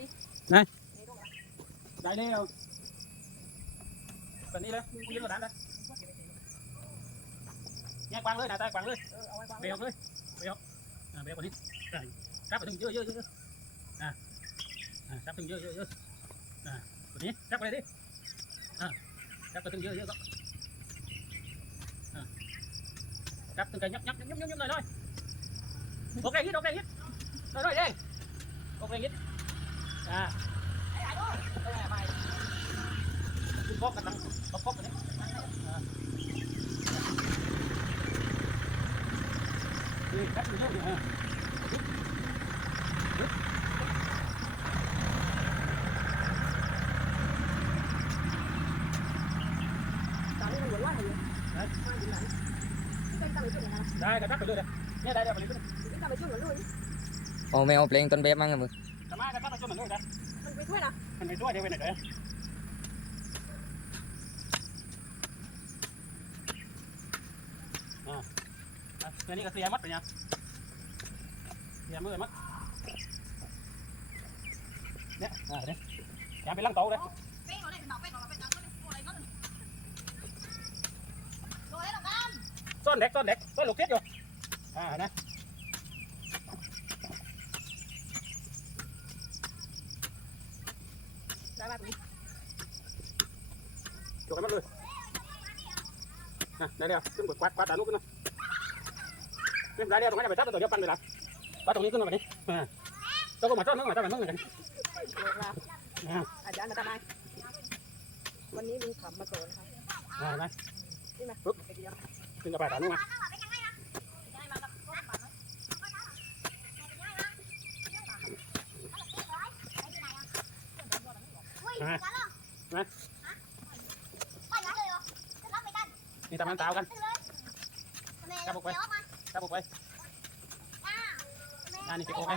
ดิไหนในร่องละได้แล้วแบบนี้เลยมึงยืนกระดานเลยแยกวางเลยหน้าตากวางเลยเออเอาไว้วางเบลเลยเบล อ่าเบลกว่านี้ใช่ครับไปถึงเยอะเยอะเยอะอ่าอ่าครับถึงเยอะเยอะเยอะอ่าตัวนี้ครับไปเลยดิอ่าครับไปถึงเยอะเยอะก็อ่าครับถึงกันยับยับยับยับยับหน่อยหน่อยโอเคยิดโอเคยิดหน่อยหน่อยเด้โอเคยิดอ่า ไอ้ไอ้ด้วยเออไป คุณพกกันตั้งพกกันนี่อ่านี่ครับถึงเยอะอยู่อ่า ตอนนี้มันเหมือนว่าอยู่ว่าอยู่ไหนเป็นตาไปช่วยอย่างนั้น ได้แต่ครับไปเลยเลยเนี่ยได้ได้ไปเล ยเป็นตาไปช่วยเหมือนด้วยเอาไม่เอาเพลงต้นแบบมั้งอะมึงทำไมนะครับไปช่วยมันด้วยนะมันไปช่วยนะมันไปช่วยเดี๋ยวไปไหนเลยอ่าอะเดี๋ยวนี้ก็เสียมัดไปยังเสียมือมัดเนี่ยอ่าเนี่ยอย่าไปลังโต๊ะเลยเป้งเราได้เป็นดอกเป้งเราเป็นดอกก็ได้อะไรก็ได้โดนแล้วกันซ่อนเด็กซ่อนเด็กซ่อนลูกทิศอยู่อ่านะ ได้มาตรงนี้ จุกให้มันเลยอะได้แล้วขึ้นกดควัดควัดตาลูกขึ้นนะขึ้นได้แล้วตรงนั้นไปทับตัวเดียวปั้นไปละปัดตรงนี้ขึ้นมาแบบนี้อ่าตัวก็มาซ่อนมึงมาซ่อนมึงเหมือนกันอ่าอาจารย์มาทำไมวันนี้มึงขำมาก่อนครับอ่านะนี่มาปึ๊บไปกินแล้วขึ้นกระบะตาลูกมานี่ นี่ทำมันตาวกันจับออกไปจับออกไปอ่านี่เก็บออเ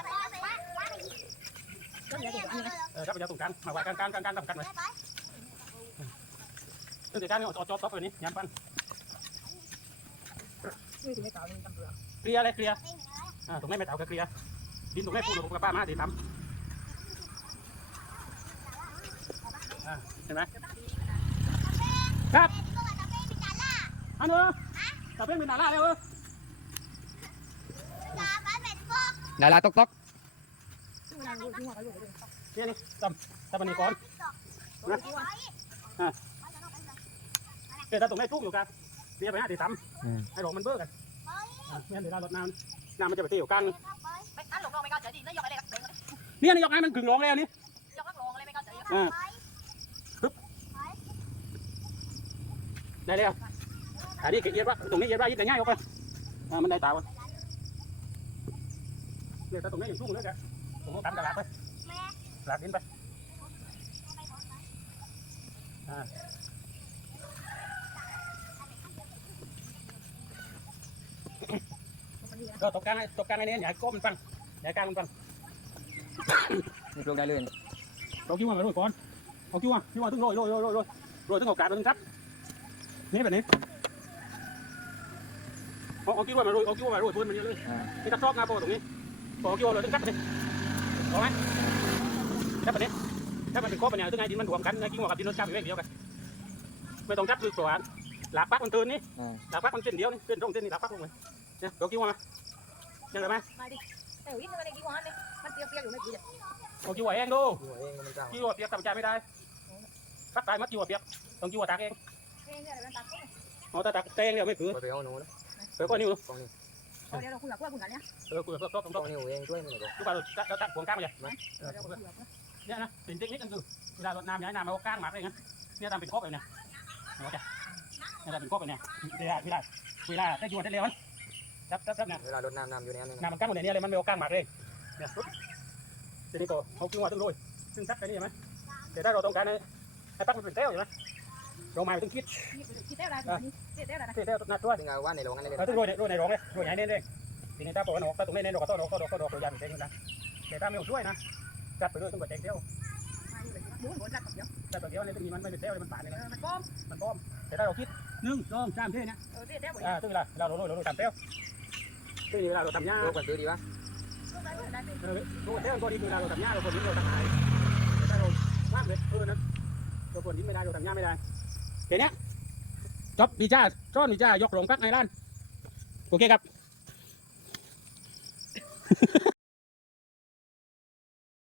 หลืออีกอันนึงเออจับไปยาวตรงกลางมาไว้กลากลางกลางกลางทำกันไว้ตึ้งแต่กางนี่อาจอดจอดตัวนี้ยามปั้นเก่านี่ตำรวจเคลียร์เลยเคลียร์อ่าตรงนี้ไม่เต่าก็เคลียร์ดินตรงนี้พูดกับป้ามาดีทำอ่าเห็นไหมครับ อันนู้นตะเพ่งเป็นดาราแล้วเออดาราตกตกซึ่งนางรู้ที่หัวเขาอยู่เลยเนี่ยนี่ตำตำปนิกรเดี๋ยวถ้าตรงนี้ทุกอยู่กันเคลียร์ไปหาดีทำให้หลงมันเบิกกันอ่าเนี่ยเดี๋ยวเราลดน้ำน้ำมันจะไปเที่ยวกันไม่ทันหลงลงไม่เข้าใจดิแล้วยกอะไรกับเบงเนี่ยนี่ยกให้มันกึ่งลงแล้วนี่ยกนักลงอะไรไม่เข้าใจอ่าได้แล้ว อันนี้เกียร์ว่าตรงนี้เกียร์ว่ายิ่งง่ายกว่าอ่ามันได้ตาวะเนี่ยถ้าตรงนี้อย่างชุ่มเลยแกตรงนี้ตามกระลาไปหลากดินไปอ่าก็ตกกลางให้ตกกลางไอ้เนี่ยอย่าให้ก้มมันฟังอย่าให้กลางมันฟังนี่ปลูกได้เลยเราคิดว่ามาโรยก่อนเอาคิดว่าคิดว่าต้องโรยโรยโรยโรยโรยโรยถึงโอกาสถึงครับนี่แบบนี้ เอาเอาคิดว่ามาโรยเอาคิดว่ามาโรยพื้นมันเยอะเลยอ่านี่ตักซอกงาโปตรงนี้พอคิดว่าโรยถึงครับเลยพอไหมแล้วแบบนี้ถ้ามันเป็นข้อปัญญาถึงไงดินมันรวมกันไงกินว่ากับดินรสชาติเป็นเดียวกันไม่ต้องจับคือตัวหลักปักมันตื่นนี่อ่าหลักปักมันเส้นเดียวนี่เส้นตรงเส้นนี่หลักปักลงไปเนี่ยเราคิดว่ามายังไงไหมมาดิแต่วิ่งมาในกี่วันเนี่ยมันเปียกๆอยู่ไม่กี่เอาคิดว่าเองดูหัวเองมันเจ้าคิดว่าเปียกทำใจไม่ได้ปักตายมัดคิดว่าเปียกต้องคิดว่าตากเองเองเนี่ยมันตัดเอาแต่ตากเตงเนี่ยไม่คือไปเอาหนูนะ เออก็นิ้วกองนี้เอาเดี๋ยวเราคุยกับพวกคุณกันเนี่ยเออกูเพิ่มเพิ่มกเพิ่องนี้วเองช่วยมันหน่อยลูกปลาเราเราตัดพวงก้างมาอย่างเดี๋ยวเราคุยกับเนี่ยนะเป็นเทคนิคกันคือเวลาน้ำย้ายน้ำมาก้างหมักเลยนะเนี่ยทำเป็นครบเลยเนี่ยเอาจ้ะเนี่ยทำเป็นครบเลยเนี่ยเวลาเวลาเวลาได้จวนได้เร็วมันะจับจับจับเนี่ยเวลารดน้ำน้ำอยู่ในนั้นน้ำมันก้างหมดในนี้เลยมันไม่เอาก้างหมักเลยเนี่ยปุ๊บทีนี้ก็เขาคิดว่าต้องโรยซึ่งซับไปนี่ใช่ไหมแต่ถ้าเราต้องการให้ให้ปักมันเป็นเต้วใช่ไห มเราหมายถึงคิดคิดได้อะไรนี่คิดได้อะไรเต้วนัดตัวถึงเอาว่าในโรงนั้นเลยเราต้องโรยโรยในรองเลยโรยให้เน้นเลยทีนี้ถ้าปล่อยนกถ้าตรงนี้เน้นดอกก็ต้นดอกก็ดอกก็ดอกตัวยาเป็นเต้นนะแต่ถ้าไม่เอาช่วยนะจับไปเลยต้องกดเต้งเต้วหมุนหมุนจัดเดี๋ยวแต่ตัวเดียวในตรงนี้มันไม่เป็นเต้วมันป่านเลยเอนะอมันก้มมันป้อมแต่ถ้าเราคิดหนึ่งสองสามเท่เนี่ยเออที่เดี๋ยวอ่าถึงเวลาเราโรยเราโรยสามเต้วถึงเวลาเราทำหญ้าโลกันซื้อดีวะได้ได้เออโรยเต้วตัวดีคือเวลาเราทำหญ้าเราคนนี้เราทำหายอนะตัวฝนดิ้นไม่ได้ตัวทางย่าไม่ได้ เห็นเนี้จบวีจ้าซ่อนวีจ้ายกลงกักในร้าน โอเคครับ